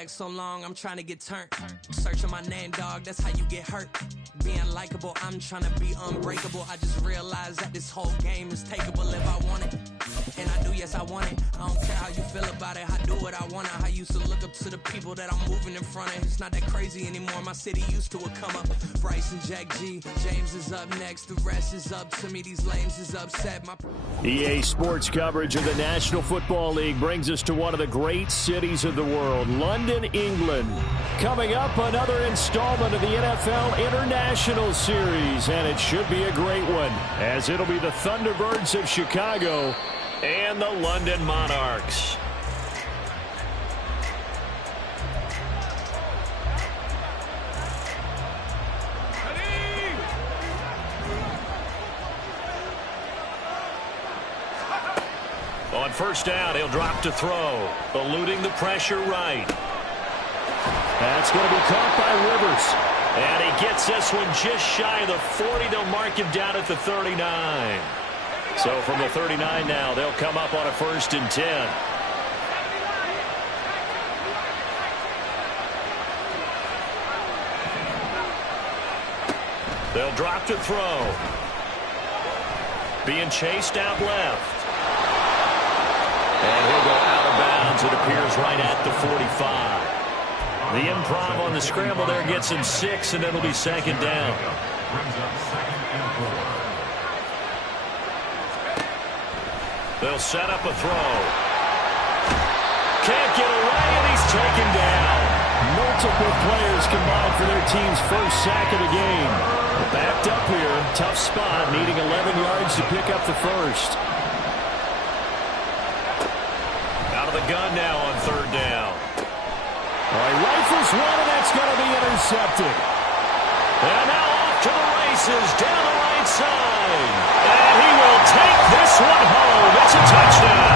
bag so long, I'm trying to get turned. Searching my name, dog, that's how you get hurt. Being likable, I'm trying to be unbreakable. I just realized that this whole game is takeable if I want it. And I do, yes, I want it. I don't care how you feel about it, I do what I want. I used to look up to the people that I'm moving in front of. It's not that crazy anymore, my city used to a come up. Bryce and Jack G, James is up next. The rest is up to me, these lames is upset. EA Sports coverage of the National Football League brings us to one of the great cities of the world, London, England. Coming up, another installment of the NFL International Series, and it should be a great one, as it'll be the Thunderbirds of Chicago and the London Monarchs. On first down, he'll drop to throw, eluding the pressure right. That's going to be caught by Rivers. And he gets this one just shy of the 40. They'll mark him down at the 39. So from the 39 now, they'll come up on a 1st and 10. They'll drop to throw. Being chased out left. And he'll go out of bounds, it appears, right at the 45. The improv on the scramble there gets him 6, and it'll be 2nd down. They'll set up a throw. Can't get away, and he's taken down. Multiple players combined for their team's first sack of the game. Backed up here, tough spot, needing 11 yards to pick up the first. Out of the gun now on 3rd down. All right, rifles one, and that's going to be intercepted. And now off to the races, down the right side. And he will take this one home. It's a touchdown.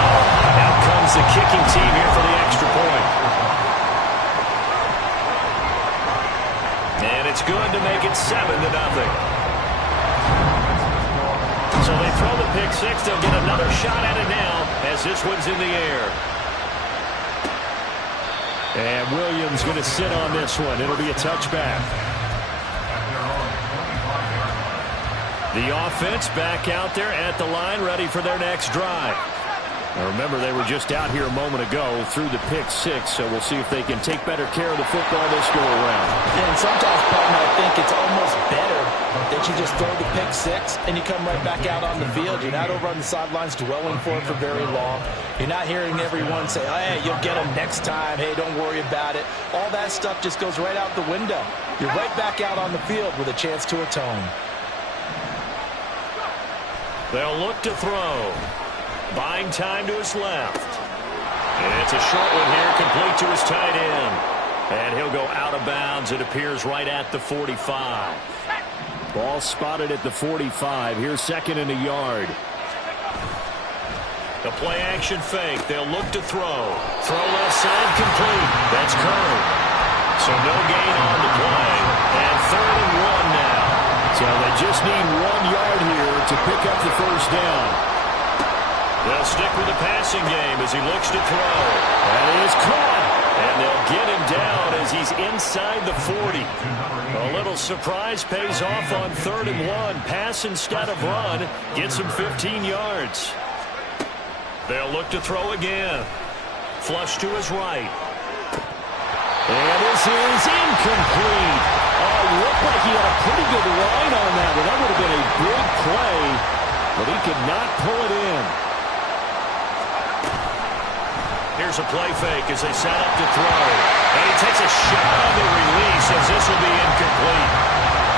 Out comes the kicking team here for the extra point. And it's good to make it 7-0. So they throw the pick 6. They'll get another shot at it now as this one's in the air. And Williams going to sit on this one. It'll be a touchback. The offense back out there at the line, ready for their next drive. Now remember, they were just out here a moment ago through the pick 6, so we'll see if they can take better care of the football this go around. And sometimes, partner, I think it's almost better that you just throw the pick 6 and you come right back out on the field. You're not over on the sidelines dwelling for it for very long. You're not hearing everyone say, hey, you'll get them next time. Hey, don't worry about it. All that stuff just goes right out the window. You're right back out on the field with a chance to atone. They'll look to throw. Buying time to his left. And it's a short one here, complete to his tight end. And he'll go out of bounds. It appears right at the 45. Ball spotted at the 45. Here's 2nd and a yard. The play action fake. They'll look to throw. Throw left side complete. That's Kern. So no gain on the play. And 3rd and 1 now. So they just need 1 yard here to pick up the first down. They'll stick with the passing game as he looks to throw. And he is caught. And they'll get him down as he's inside the 40. A little surprise pays off on 3rd and 1. Pass instead of run. Gets him 15 yards. They'll look to throw again. Flush to his right. And this is incomplete. Oh, looked like he had a pretty good line on that one. That would have been a big play, but he could not pull it in. Here's a play fake as they set up to throw. And he takes a shot on the release as this will be incomplete.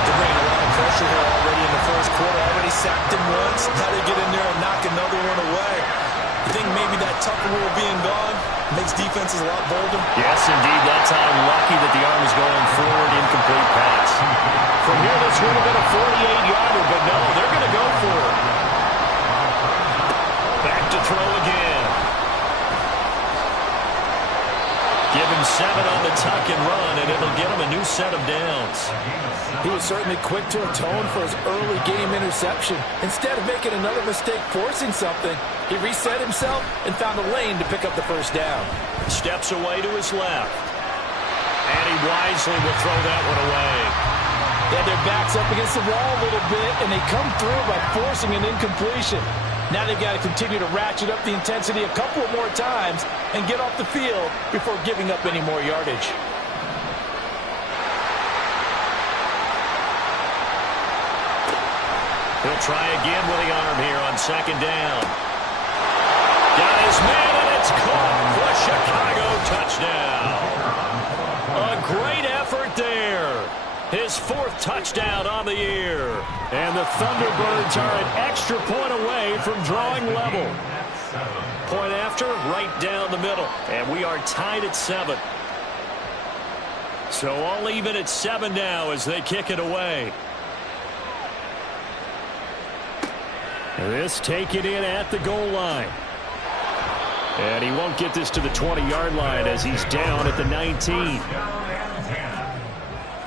They're bringing a lot of pressure here already in the first quarter. Already sacked him once. Now they get in there and knock another one away. You think maybe that Tucker rule being gone makes defenses a lot bolder? Yes, indeed. That time, lucky that the arm is going forward. Incomplete pass. From here, this would have been a 48-yarder, but no, they're going to go for it. Back to throw again. Give him 7 on the tuck and run, and it'll get him a new set of downs. He was certainly quick to atone for his early game interception. Instead of making another mistake forcing something, he reset himself and found a lane to pick up the first down. Steps away to his left. And he wisely will throw that one away. Yeah, their back's up against the wall a little bit, and they come through by forcing an incompletion. Now they've got to continue to ratchet up the intensity a couple of more times and get off the field before giving up any more yardage. He'll try again with the arm here on second down. Got his man, and it's caught for a Chicago touchdown. A great effort there. His fourth touchdown on the year. And the Thunderbirds are an extra point away from drawing level. Point after, right down the middle. And we are tied at 7. So all even at 7 now as they kick it away. This taken in at the goal line. And he won't get this to the 20-yard line as he's down at the 19.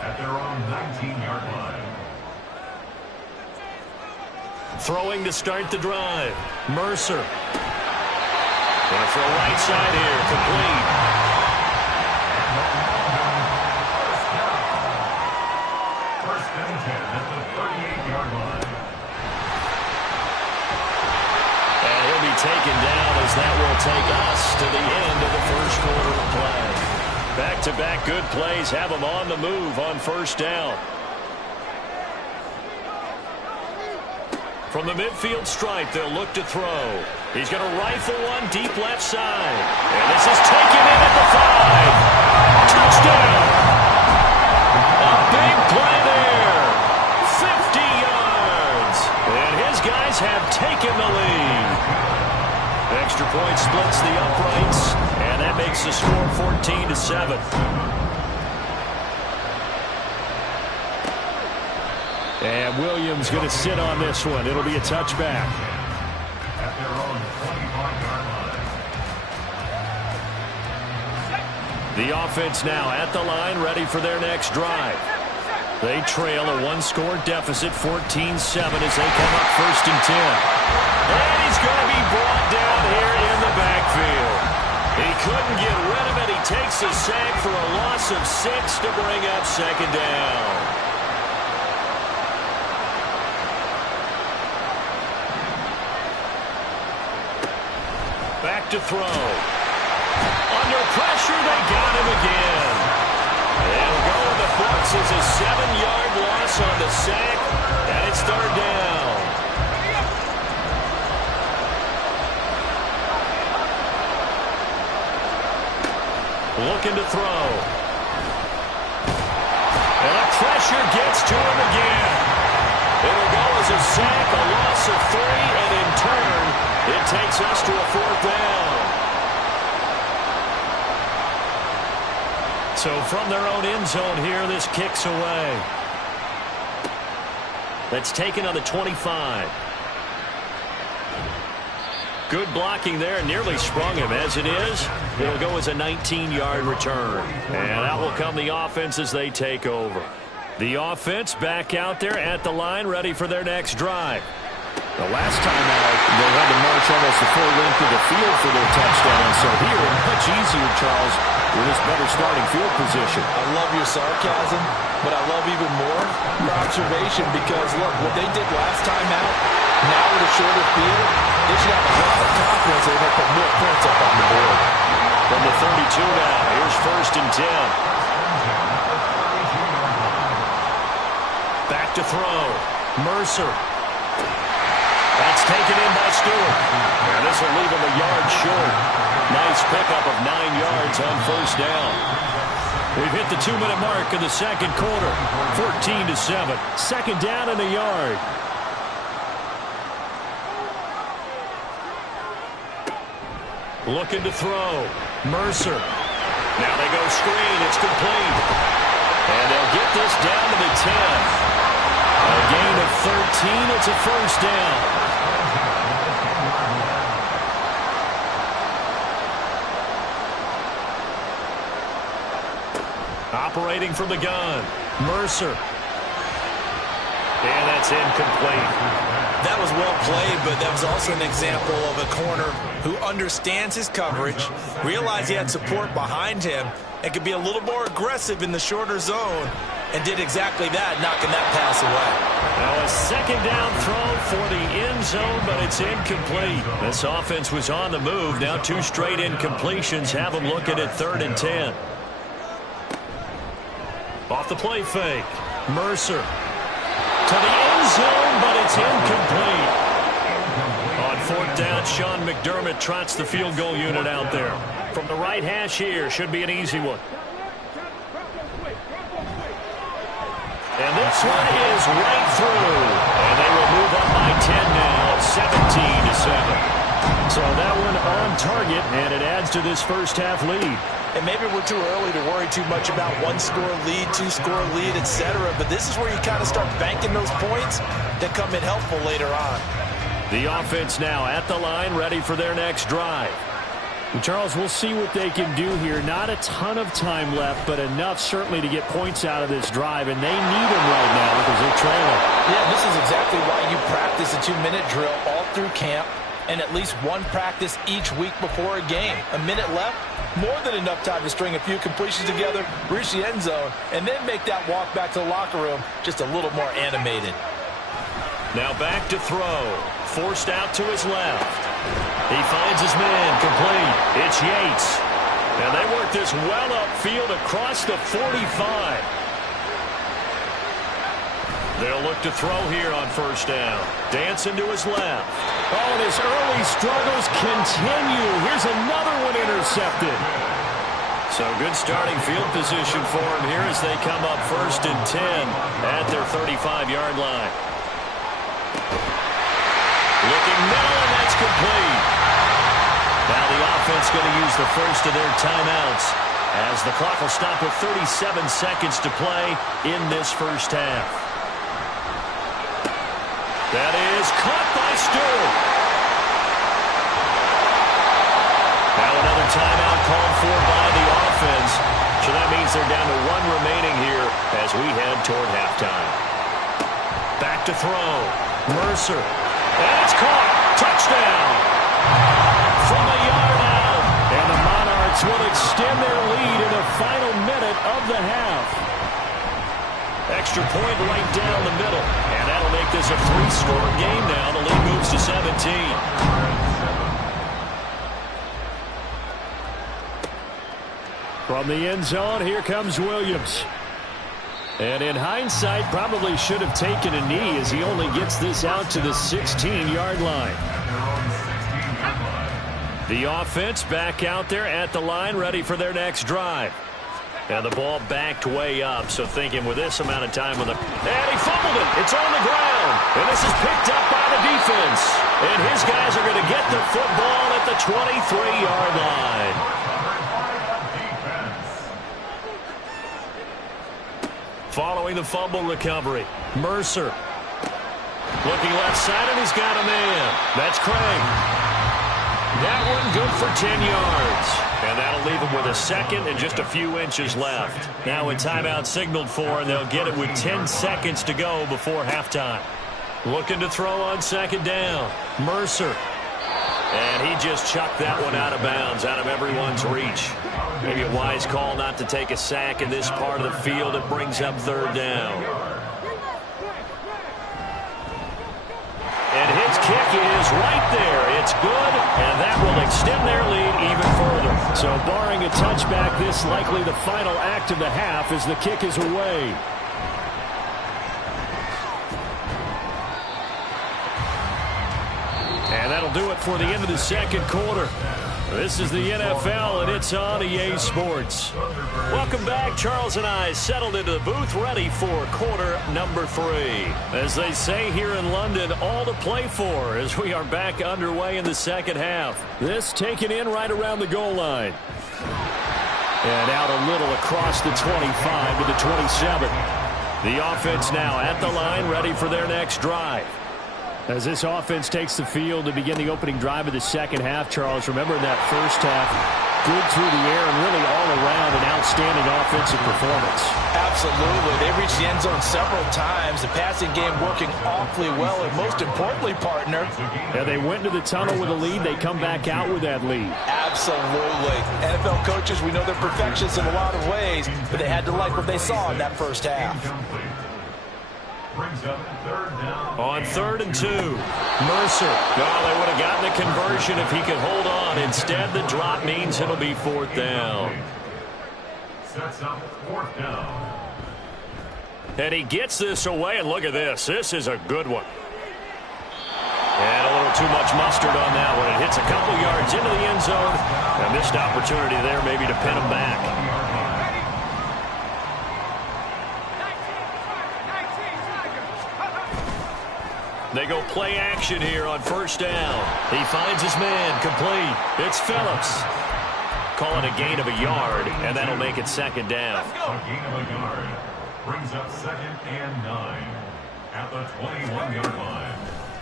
At their own 19-yard line. Throwing to start the drive. Mercer. And for a right side here, complete. First and 10 at the 38-yard line. And he'll be taken down as that will take us to the end of the first quarter of play. Back-to-back good plays have them on the move on first down. From the midfield stripe, they'll look to throw. He's going to rifle one deep left side. And this is taken in at the 5. Touchdown! A big play there. 50 yards. And his guys have taken the lead. Extra point splits the uprights. And that makes the score 14-7. And Williams going to sit on this one. It'll be a touchback. At their own 25-yard line. The offense now at the line, ready for their next drive. They trail a one-score deficit, 14-7, as they come up first and 10. And he's going to be brought down here in the backfield. He couldn't get rid of it. He takes a sack for a loss of 6 to bring up second down. Back to throw. Under pressure, they got him again. They'll go in the books as a 7-yard loss on the sack, and it's third down. Looking to throw. And the pressure gets to him again. It'll go as a sack, a loss of 3, and in turn, it takes us to a fourth down. So from their own end zone here, this kicks away. That's taken on the 25. Good blocking there, nearly sprung him. As it is, it'll go as a 19-yard return. And out will come the offense as they take over. The offense back out there at the line, ready for their next drive. The last time out, they had to march almost the full length of the field for their touchdown. So here, much easier, Charles, with this better starting field position. I love your sarcasm, but I love even more your observation because, look, what they did last time out, now with a shorter field, they should have a lot of confidence that they'll put more points up on the board. From the 32 now, here's first and 10. Back to throw. Mercer. That's taken in by Stewart. And this will leave him a yard short. Nice pickup of 9 yards on first down. We've hit the 2-minute mark in the second quarter. 14-7. Second down and a yard. Looking to throw. Mercer. Now they go screen. It's complete. And they'll get this down to the 10. A gain of 13. It's a first down. Operating from the gun. Mercer. And that's incomplete. That was well played, but that was also an example of a corner who understands his coverage, realized he had support behind him, and could be a little more aggressive in the shorter zone, and did exactly that, knocking that pass away. Now a second down throw for the end zone, but it's incomplete. This offense was on the move. Now 2 straight incompletions have them looking at 3rd and 10. Off the play fake. Mercer to the end zone, but it's incomplete. On 4th down, Sean McDermott trots the field goal unit out there. From the right hash here, should be an easy one. And this one is right through. And they will move up by 10 now, 17-7. So that one on target, and it adds to this first half lead. And maybe we're too early to worry too much about 1-score lead, 2-score lead, etc. But this is where you kind of start banking those points that come in helpful later on. The offense now at the line, ready for their next drive. And Charles, we'll see what they can do here. Not a ton of time left, but enough certainly to get points out of this drive, and they need them right now because they're trailing. Yeah, this is exactly why you practice a 2-minute drill all through camp and at least one practice each week before a game. A minute left, more than enough time to string a few completions together, reach the end zone, and then make that walk back to the locker room just a little more animated. Now back to throw. Forced out to his left. He finds his man complete. It's Yates. And they work this well upfield across the 45. They'll look to throw here on 1st down. Dancing to his left. Oh, and his early struggles continue. Here's another one intercepted. So good starting field position for him here as they come up 1st and 10 at their 35-yard line. Looking middle, and that's complete. Now the offense going to use the first of their timeouts as the clock will stop with 37 seconds to play in this first half. That is caught by Stewart. Now another timeout called for by the offense. So that means they're down to 1 remaining here as we head toward halftime. Back to throw. Mercer. And it's caught. Touchdown. From a yard out. And the Monarchs will extend their lead in the final minute of the half. Extra point right down the middle. And that'll make this a 3-score game now. The lead moves to 17. From the end zone, here comes Williams. And in hindsight, probably should have taken a knee as he only gets this out to the 16-yard line. The offense back out there at the line, ready for their next drive. And the ball backed way up, so thinking with this amount of time on the... And he fumbled it. It's on the ground. And this is picked up by the defense. And his guys are going to get the football at the 23-yard line. Following the fumble recovery, Mercer. Looking left side, and he's got a man. That's Craig. That one good for 10 yards. And that'll leave him with a second and just a few inches left. Now a timeout signaled for, and they'll get it with 10 seconds to go before halftime. Looking to throw on 2nd down. Mercer. And he just chucked that one out of bounds, out of everyone's reach. Maybe a wise call not to take a sack in this part of the field. It brings up 3rd down. And his kick is right there. It's good, and that will extend their lead even further. So barring a touchback, this likely the final act of the half as the kick is away. And that'll do it for the end of the 2nd quarter. This is the NFL, and it's on EA Sports. Welcome back. Charles and I settled into the booth, ready for quarter number 3. As they say here in London, all to play for as we are back underway in the 2nd half. This taken in right around the goal line. And out a little across the 25 to the 27. The offense now at the line, ready for their next drive. As this offense takes the field to begin the opening drive of the 2nd half, Charles, remember in that first half, good through the air and really all around an outstanding offensive performance. Absolutely. They reached the end zone several times. The passing game working awfully well, and most importantly, partner. Yeah, they went to the tunnel with a lead. They come back out with that lead. Absolutely. NFL coaches, we know they're perfectionists in a lot of ways, but they had to like what they saw in that first half. On 3rd and 2, Mercer. Oh, they would have gotten the conversion if he could hold on. Instead, the drop means it'll be 4th down. Sets up 4th down. And he gets this away, and look at this. This is a good one. And a little too much mustard on that one. It hits a couple yards into the end zone. A missed opportunity there maybe to pin him back. They go play action here on 1st down. He finds his man, complete. It's Phillips. Call it a gain of a yard, and that'll make it 2nd down. A gain of a yard brings up 2nd and 9 at the 21-yard line.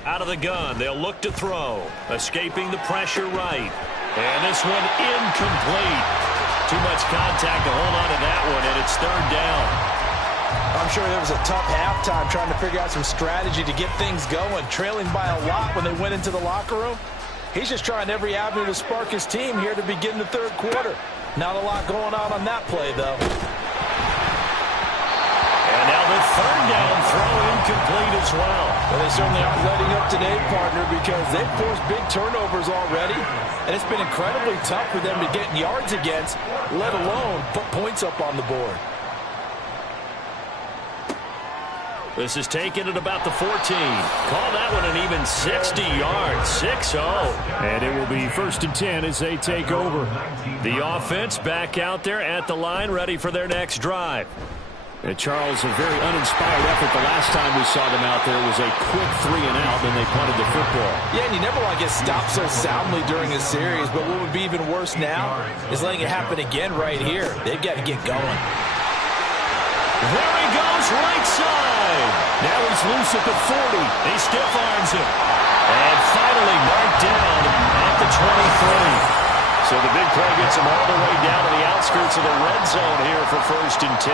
Out of the gun, they'll look to throw. Escaping the pressure right. And this one incomplete. Too much contact to hold on to that one, and it's 3rd down. I'm sure there was a tough halftime trying to figure out some strategy to get things going, trailing by a lot when they went into the locker room. He's just trying every avenue to spark his team here to begin the 3rd quarter. Not a lot going on that play, though. And now the 3rd down throw incomplete as well. Well, they certainly aren't letting up today, partner, because they've forced big turnovers already, and it's been incredibly tough for them to get yards against, let alone put points up on the board. This is taken at about the 14. Call that one an even 60 yards. 6-0. And it will be 1st and 10 as they take over. The offense back out there at the line, ready for their next drive. And Charles, a very uninspired effort. The last time we saw them out there was a quick 3 and out, then they punted the football. Yeah, and you never want to get stopped so soundly during a series, but what would be even worse now is letting it happen again right here. They've got to get going. There he goes, right side. Now he's loose at the 40. He stiff arms him. And finally marked down at the 23. So the big play gets him all the way down to the outskirts of the red zone here for 1st and 10.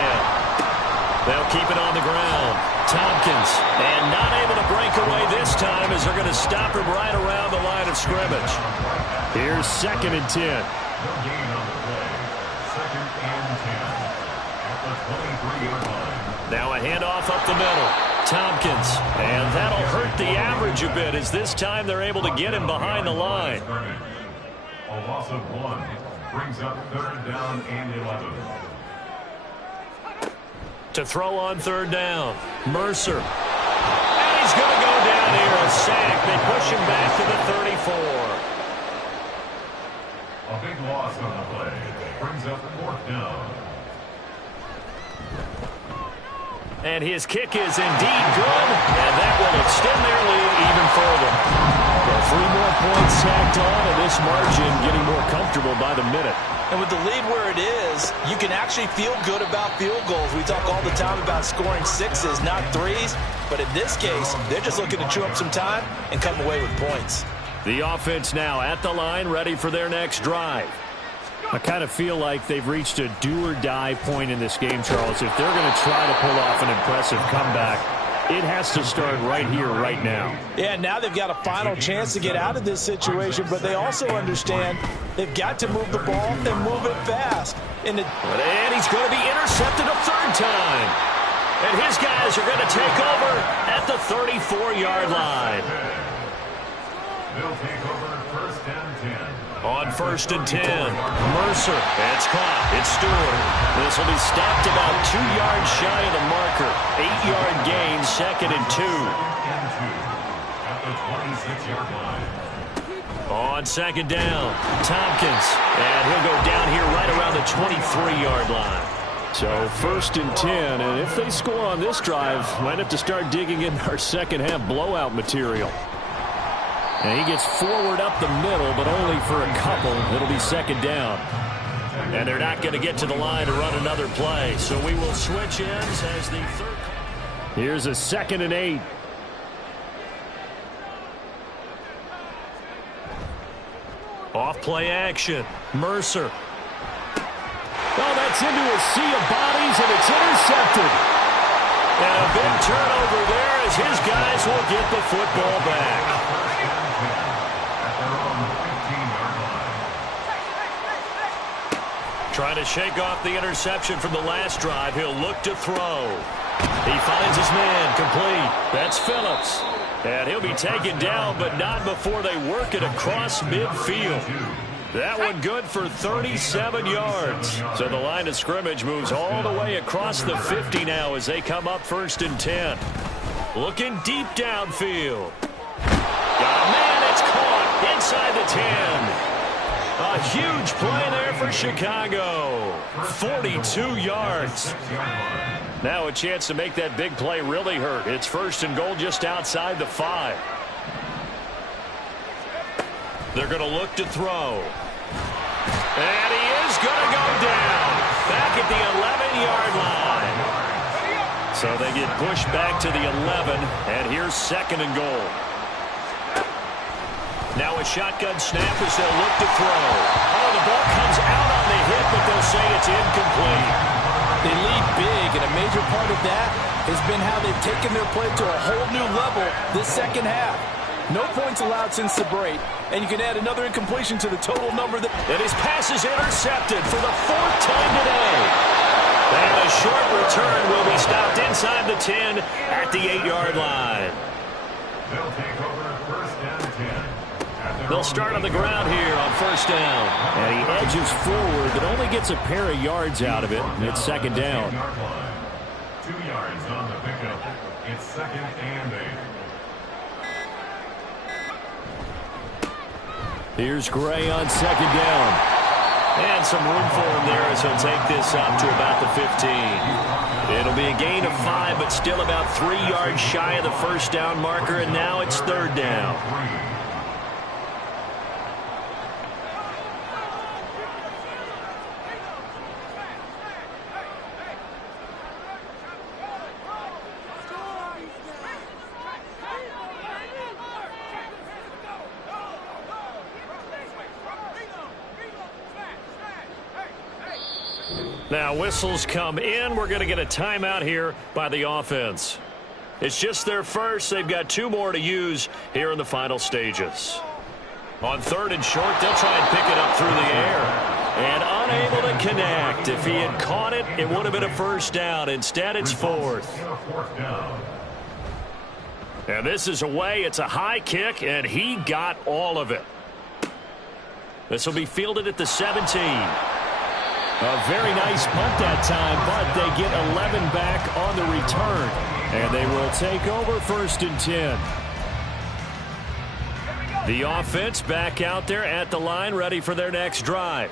They'll keep it on the ground. Tompkins, and not able to break away this time as they're going to stop him right around the line of scrimmage. Here's 2nd and 10. No gain on the play. 2nd and 10 at the 23-yard line. Now a handoff up the middle. Tompkins, and that'll hurt the average a bit as this time they're able to get him behind the line. A loss of 1 brings up 3rd down and 11. To throw on 3rd down, Mercer. And he's going to go down here, a sack. They push him back to the 34. A big loss on the play brings up 4th down. And his kick is indeed good, and that will extend their lead even further. Well, 3 more points sacked on, and this margin getting more comfortable by the minute. And with the lead where it is, you can actually feel good about field goals. We talk all the time about scoring 6s, not 3s. But in this case, they're just looking to chew up some time and come away with points. The offense now at the line, ready for their next drive. I kind of feel like they've reached a do-or-die point in this game, Charles. If they're going to try to pull off an impressive comeback, it has to start right here, right now. Yeah, now they've got a final chance to get out of this situation, but they also understand they've got to move the ball and move it fast. And he's going to be intercepted a 3rd time. And his guys are going to take over at the 34-yard line. They'll take over 1st and 10. On 1st and 10, Mercer. It's caught. It's Stewart. This will be stopped about 2 yards shy of the marker. 8-yard gain, 2nd and 2. At the 26-yard line. On 2nd down, Tompkins. And he'll go down here right around the 23-yard line. So 1st and 10, and if they score on this drive, might have to start digging in our second half blowout material. And he gets forward up the middle, but only for a couple. It'll be 2nd down. And they're not going to get to the line to run another play. So we will switch ends as the 3rd. Here's a 2nd and 8. Off play action. Mercer. Oh, that gets into a sea of bodies, and it's intercepted. And a big turnover there as his guys will get the football back. Trying to shake off the interception from the last drive. He'll look to throw. He finds his man complete. That's Phillips. And he'll be taken down, but not before they work it across midfield. That one good for 37 yards. So the line of scrimmage moves all the way across the 50 now as they come up 1st and 10. Looking deep downfield. Got a man that's caught inside the 10. A huge play there for Chicago. 42 yards. Now a chance to make that big play really hurt. It's 1st and goal just outside the 5. They're going to look to throw. And he is going to go down. Back at the 11-yard line. So they get pushed back to the 11. And here's 2nd and goal. Now a shotgun snap as they'll look to throw. Oh, the ball comes out on the hit, but they'll say it's incomplete. They lead big, and a major part of that has been how they've taken their play to a whole new level this second half. No points allowed since the break, and you can add another incompletion to the total number. And his pass is intercepted for the 4th time today. And a short return will be stopped inside the 10 at the 8-yard line. They'll take over 1st and 10. They'll start on the ground here on 1st down. And he edges forward, but only gets a pair of yards out of it. And it's 2nd down. 2 yards on the pickup. It's 2nd and 8. Here's Gray on 2nd down. And some room for him there as he'll take this up to about the 15. It'll be a gain of 5, but still about 3 yards shy of the 1st down marker, and now it's 3rd down. Now whistles come in. We're going to get a timeout here by the offense. It's just their first. They've got 2 more to use here in the final stages. On 3rd and short, they'll try and pick it up through the air. And unable to connect. If he had caught it, it would have been a 1st down. Instead, it's 4th. And this is away. It's a high kick, and he got all of it. This will be fielded at the 17. A very nice punt that time, but they get 11 back on the return. And they will take over 1st and 10. The offense back out there at the line, ready for their next drive.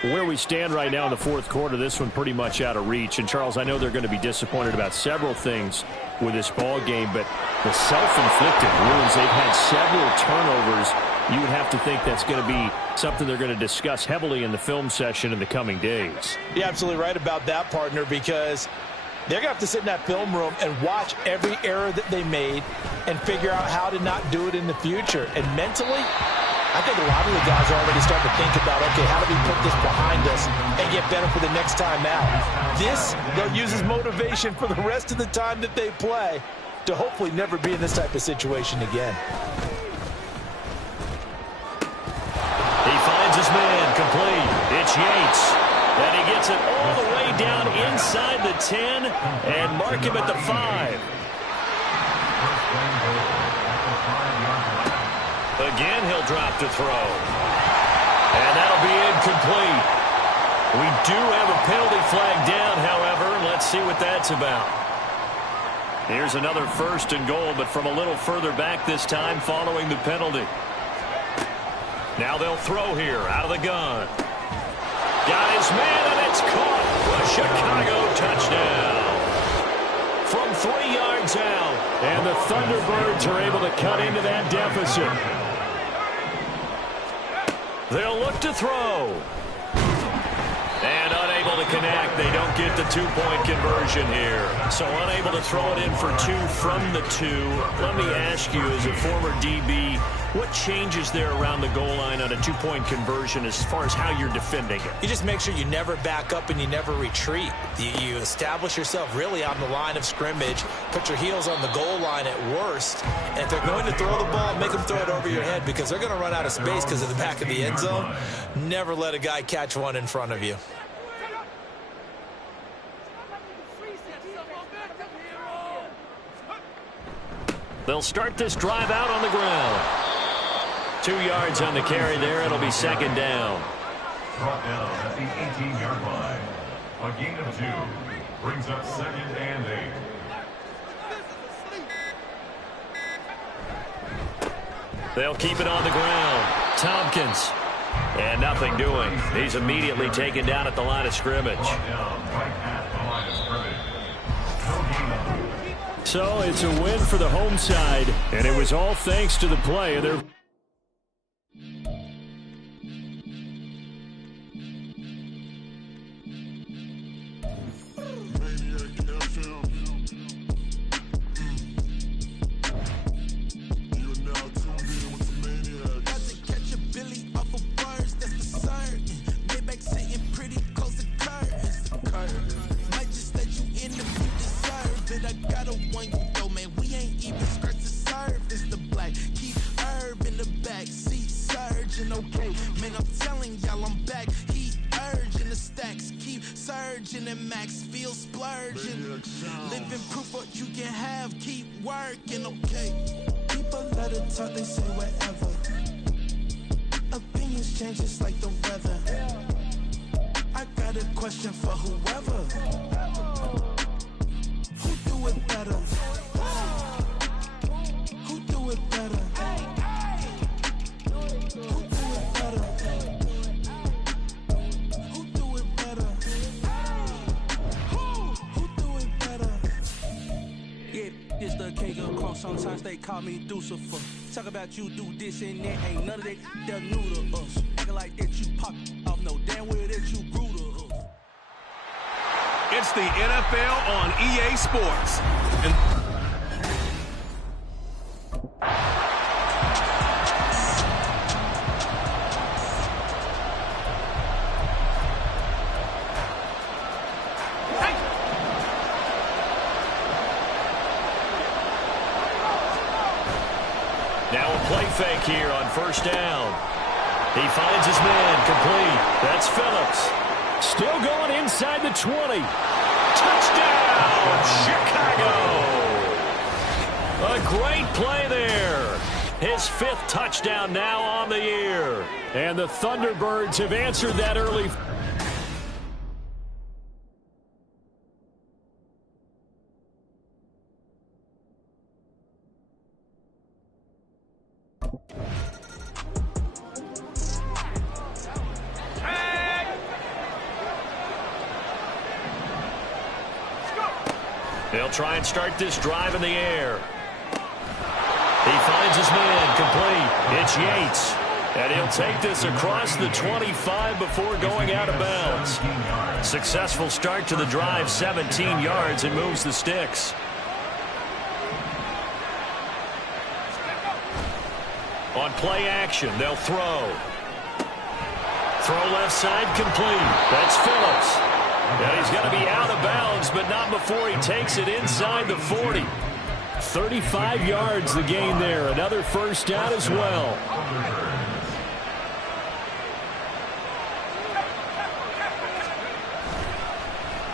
Where we stand right now in the 4th quarter, this one pretty much out of reach. And, Charles, I know they're going to be disappointed about several things with this ball game, but the self-inflicted wounds, they've had several turnovers. You would have to think that's going to be something they're going to discuss heavily in the film session in the coming days. You're absolutely right about that, partner, because they're going to have to sit in that film room and watch every error that they made and figure out how to not do it in the future. And mentally, I think a lot of the guys are already starting to think about, okay, how do we put this behind us and get better for the next time out? This, they'll use as motivation for the rest of the time that they play to hopefully never be in this type of situation again. He finds his man complete. It's Yates. And he gets it all the way down inside the 10 and mark him at the 5. Again, he'll drop to throw. And that'll be incomplete. We do have a penalty flag down, however. Let's see what that's about. Here's another 1st and goal, but from a little further back this time following the penalty. Now they'll throw here out of the gun. Got his man, and it's caught. A Chicago touchdown. From 3 yards out. And the Thunderbirds are able to cut into that deficit. They'll look to throw. And unable to connect. They don't at the two-point conversion here. So unable to throw it in for two from the two. Let me ask you, as a former DB, what changes there around the goal line on a two-point conversion as far as how you're defending it? You just make sure you never back up and you never retreat. You establish yourself really on the line of scrimmage, put your heels on the goal line at worst, and if they're going to throw the ball, make them throw it over your head because they're going to run out of space because of the back of the end zone. Never let a guy catch one in front of you. They'll start this drive out on the ground. 2 yards on the carry there. It'll be second down. Brought down at the 18-yard line. A gain of 2 brings up second and 8. They'll keep it on the ground. Tompkins. And nothing doing. He's immediately taken down at the line of scrimmage. Brought down right at the line of scrimmage. No gain of 2. So it's a win for the home side, and it was all thanks to the play of their... Sometimes they call me Lucifer. Talk about you do this and that. Ain't none of that. They're new to us. Acting like that you pop off. No damn well that you grew to us. It's the NFL on EA Sports. Fake here on first down. He finds his man complete. That's Phillips. Still going inside the 20. Touchdown, Chicago. A great play there. His 5th touchdown now on the year. And the Thunderbirds have answered that early. They'll try and start this drive in the air. He finds his man complete. It's Yates. And he'll take this across the 25 before going out of bounds. Successful start to the drive, 17 yards, and moves the sticks. On play action, they'll throw. Throw left side complete. That's Phillips. And he's going to be out of bounds, but not before he takes it inside the 40. 35 yards the gain there. Another first down as well.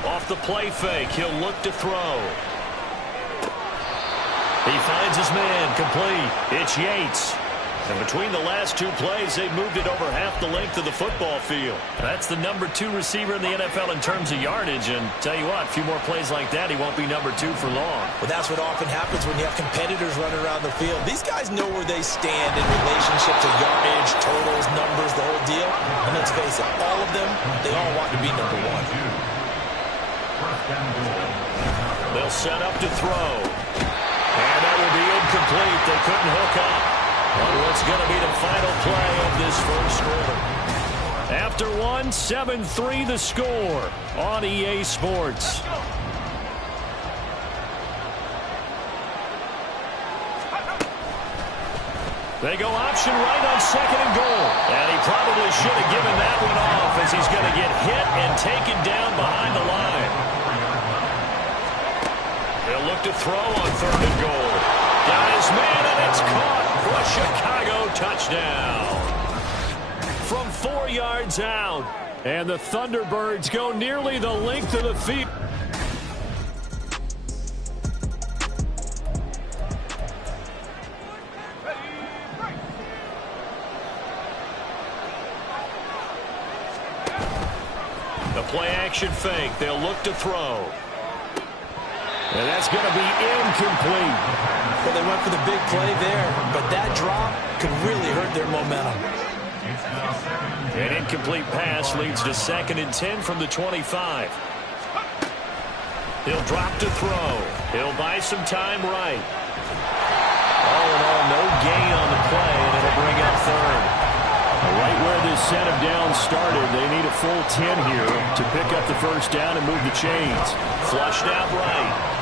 Off the play fake, he'll look to throw. He finds his man complete. It's Yates. And between the last 2 plays, they've moved it over half the length of the football field. That's the number 2 receiver in the NFL in terms of yardage. And tell you what, a few more plays like that, he won't be number 2 for long. Well, that's what often happens when you have competitors running around the field. These guys know where they stand in relationship to yardage, totals, numbers, the whole deal. And let's face it, all of them, they all want to be number 1. They'll set up to throw. And that will be incomplete. They couldn't hook up on what's going to be the final play of this first quarter. After one, 7-3 the score on EA Sports. They go option right on second and goal. And he probably should have given that one off as he's going to get hit and taken down behind the line. They'll look to throw on third and goal. Got his man, and it's caught for a Chicago touchdown. From 4 yards out. And the Thunderbirds go nearly the length of the field. The play-action fake. They'll look to throw. And that's going to be incomplete. Well, they went for the big play there, but that drop could really hurt their momentum. An incomplete pass leads to 2nd and 10 from the 25. He'll drop to throw. He'll buy some time right. All in all, no gain on the play, and it'll bring up third. Right where this set of downs started, they need a full 10 here to pick up the first down and move the chains. Flushed out right.